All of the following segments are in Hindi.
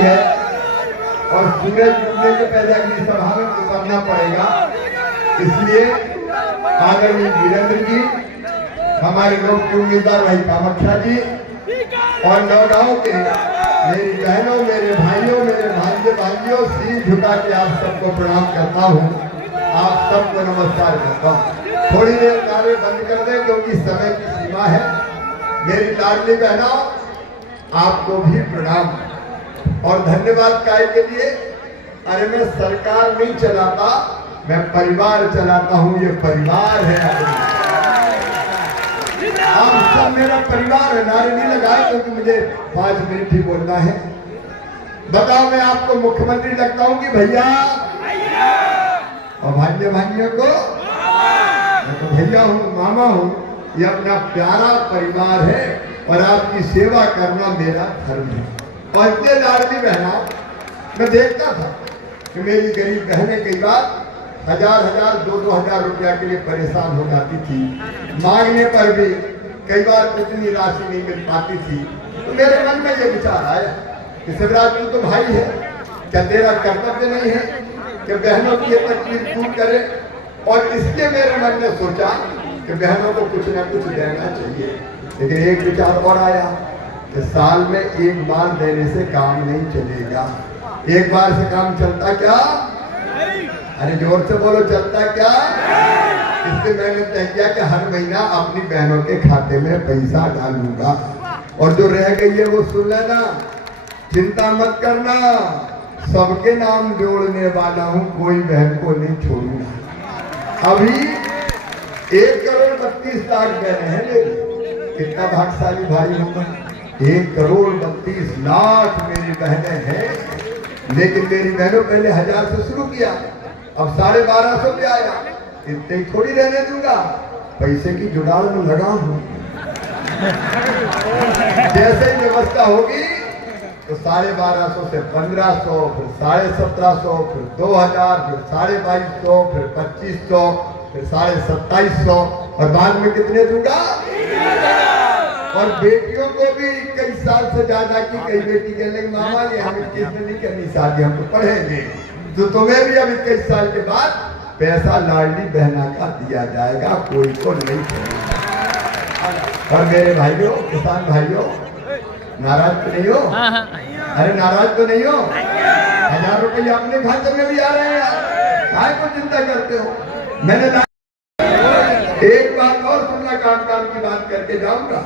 है और सूरज डूबने के पहले अगली सभा में उतरना पड़ेगा। इसलिए आदरणीय वीरेंद्र जी, हमारे लोग के उम्मीदवार भाई कामाख्या जी और नौगांव के मेरी बहनों, मेरे भाइयों, मेरे भाइयों, सिर झुका के आप सबको प्रणाम करता हूँ। आप सबको नमस्कार करता हूँ। थोड़ी देर कार्य बंद कर दें क्योंकि समय की सीमा है। मेरी लाडली बहनों, आपको भी प्रणाम और धन्यवाद काय के लिए। अरे मैं सरकार नहीं चलाता, मैं परिवार चलाता हूँ। ये परिवार है, आप सब मेरा परिवार है। नारे नहीं लगाए क्योंकि मुझे 5 मिनट ही बोलना है। बताओ, मैं आपको मुख्यमंत्री लगता हूँ कि भैया? और भाइयों को मैं तो भैया हूँ, मामा हूँ। ये अपना प्यारा परिवार है और आपकी सेवा करना मेरा धर्म है। और इतने लाडली बहना, मैं देखता था कि मेरी गरीब बहनें कई बार 1000 2-2000 रुपया के लिए परेशान हो जाती थी। मांगने पर भी कई बार उतनी राशि नहीं मिल पाती थी। तो मेरे मन में ये विचार आया कि शिवराज तू तो भाई है, क्या तेरा कर्तव्य नहीं है कि बहनों की ये तकलीफ दूर करे? और इसलिए मेरे मन ने सोचा कि बहनों को कुछ न कुछ देना चाहिए। लेकिन एक विचार और आया कि साल में एक बार देने से काम नहीं चलेगा। एक बार से काम चलता क्या? अरे जोर से बोलो, चलता क्या? इसलिए मैंने तय किया कि हर महीना अपनी बहनों के खाते में पैसा डालूंगा। और जो रह गई है वो सुन लेना, चिंता मत करना, सबके नाम जोड़ने वाला हूं, कोई बहन को नहीं छोड़ूंगा। अभी 1,32,00,000 बहनें हैं मेरी। कितना भाग्यशाली भाई होगा। 1,32,00,000 मेरी बहनें हैं। लेकिन मेरी बहनों पहले 1000 से शुरू किया, अब 1250 पे आया। इतने थोड़ी रहने दूंगा, पैसे की जुगाड़ में लगा हूं। जैसे ही व्यवस्था होगी तो 1250 से 1500, फिर 1750, फिर 2000, फिर 2250, फिर 2500, फिर 2750 और बाद में कितने दूंगा? और बेटियों को भी कई साल से ज्यादा की कई बेटी कहने लगी मामा ये हम 21 में नहीं करनी शादी, हम तो पढ़ेंगे। तो तुम्हें भी अब 21 साल के बाद पैसा लाडली बहना का दिया जाएगा, कोई को नहीं करेगा। और मेरे भाइयों, किसान भाइयों, नाराज तो नहीं हो? अरे नाराज तो नहीं हो? 1000 रुपये अपने खाते में भी आ रहे हैं, काय को चिंता करते हो? मैंने एक बात और सुनना, काम की बात करके जाऊंगा।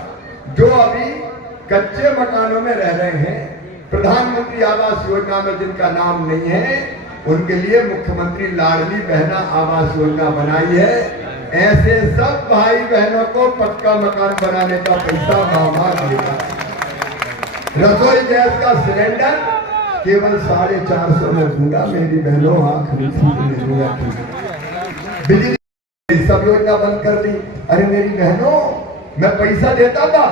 जो अभी कच्चे मकानों में रह रहे हैं, प्रधानमंत्री आवास योजना में जिनका नाम नहीं है, उनके लिए मुख्यमंत्री लाडली बहना आवास योजना बनाई है। ऐसे सब भाई बहनों को पक्का मकान बनाने का पैसा मामा देगा। रसोई गैस का सिलेंडर केवल 450 में दूंगा मेरी बहनों, आखिरी छूट में दूंगा। बिजली सब योजना बंद कर दी। अरे मेरी बहनों, मैं पैसा देता था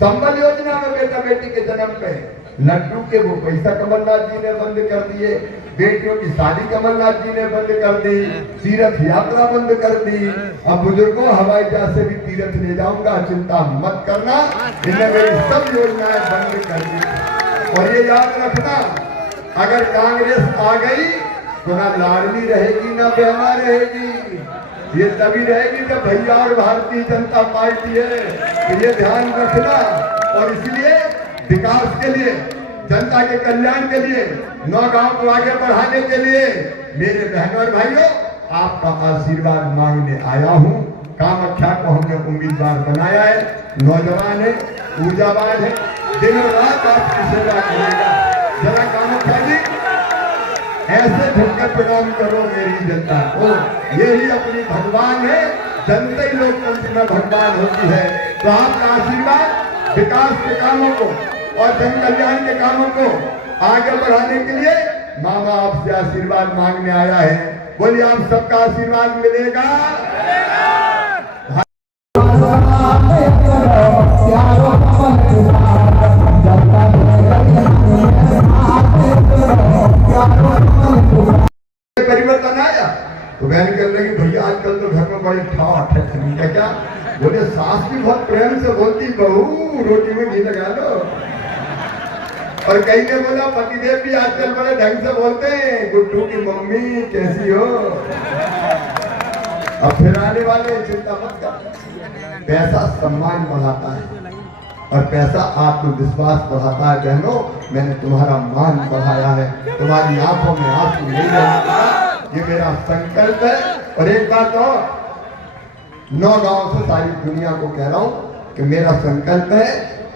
संबल योजना में बेटा बेटी के जन्म पे लड्डू के, वो पैसा कमलनाथ जी ने बंद कर दिए। बेटियों की शादी कमलनाथ जी ने बंद कर दी। तीर्थ यात्रा बंद कर दी। अब बुजुर्गों हवाई जहाज से भी तीर्थ ले जाऊंगा, चिंता मत करना। इन्हें मेरी सब योजनाएं बंद कर दी। और ये याद रखना, अगर कांग्रेस आ गई तो ना लाडली रहेगी ना बहना रहेगी। ये तभी रहेगी जब भैया और भारतीय जनता पार्टी है। तो ये ध्यान रखना। और इसलिए विकास के लिए, जनता के कल्याण के लिए, नौगांव को आगे बढ़ाने के लिए मेरे बहनों और भाइयों आपका आशीर्वाद मांगने आया हूँ। कामाख्या को हमने उम्मीदवार बनाया है। नौजवान है, ऊर्जावान है, दिन रात आपकी सेवा करेगा। जरा कामाख्या जी ऐसे झुककर प्रणाम करो मेरी जनता को। यही अपनी भगवान है, जनता ही लोकतंत्र में भगवान होती है। तो आपका आशीर्वाद विकास के कामों को और जन कल्याण के कामों को आगे बढ़ाने के लिए मामा आपसे आशीर्वाद मांगने आया है। बोलिए, आप सबका आशीर्वाद मिलेगा। परिवर्तन आया तो बहन कहने लगी भैया आजकल तो घर में बड़े ठाठ है। क्या बोले? सास भी बहुत प्रेम से बोलती, बहू रोटी में घी लगा लो। और कई ने बोला पतिदेव भी आजकल बड़े ढंग से बोलते हैं, गुड्डू की मम्मी कैसी हो। अब फिर आने वाले चिंता मत कर। पैसा सम्मान बढ़ाता है और पैसा आत्मविश्वास बढ़ाता है। बहनों, मैंने तुम्हारा मान बढ़ाया है, तुम्हारी आंखों में आंसू नहीं रहेगा, ये मेरा संकल्प है। और एक बात और, 9 गांव से सारी दुनिया को कह रहा हूं कि मेरा संकल्प है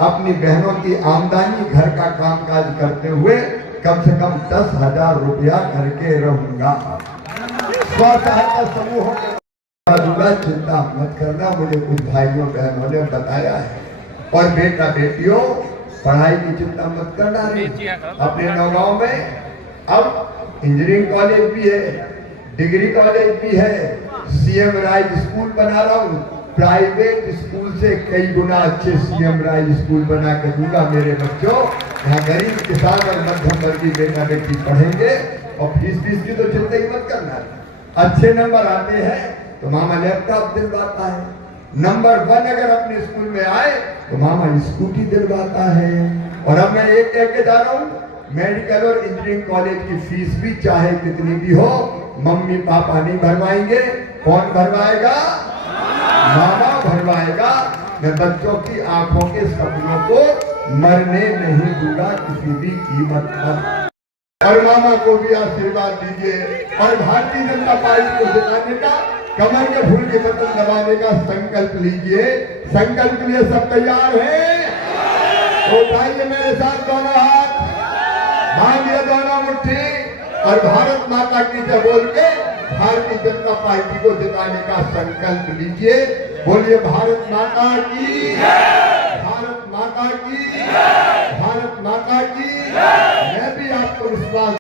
अपनी बहनों की आमदनी घर का कामकाज करते हुए कम से कम 10,000 रुपया करके रहूंगा। स्व सहायता समूहों के चिंता मत करना, मुझे कुछ भाइयों बहनों ने बताया है। और बेटा बेटियों, पढ़ाई की चिंता मत करना। अपने नौगांव में अब इंजीनियरिंग कॉलेज भी है, डिग्री कॉलेज भी है, सीएम राइज स्कूल बना रहा हूँ। प्राइवेट स्कूल से कई गुना अच्छे सीएम राइज स्कूल बना के दूंगा मेरे बच्चों। यहाँ गरीब किसान और मध्यम वर्गीय बेटा बेटी पढ़ेंगे और फीस की तो चिंता ही मत करना। अच्छे नंबर आते हैं तो मामा लैपटॉप दिलवाता है, नंबर 1 अगर अपने स्कूल में आए तो मामा स्कूटी दिलवाता है। और अब मैं एक कह के जा रहा हूँ, मेडिकल और इंजीनियरिंग कॉलेज की फीस भी चाहे कितनी भी हो, मम्मी पापा नहीं भरवाएंगे। कौन भरवाएगा? मामा भरवाएगा। मैं बच्चों की आंखों के सपनों को मरने नहीं दूंगा किसी भी कीमत पर। और मामा को भी आशीर्वाद दीजिए और भारतीय जनता पार्टी को जिताने का, कमर के फूल के बटन दबाने का संकल्प लीजिए। संकल्प के लिए सब तैयार हैं? तो उठाइए मेरे साथ दोनों हाथ, बांधिए दोनों मुट्ठी और भारत माता की जय बोल के भारतीय जनता पार्टी को जिताने का संकल्प लीजिए। बोलिए भारत माता की, भारत माता की, भारत माता की। मैं भी आपको विश्वास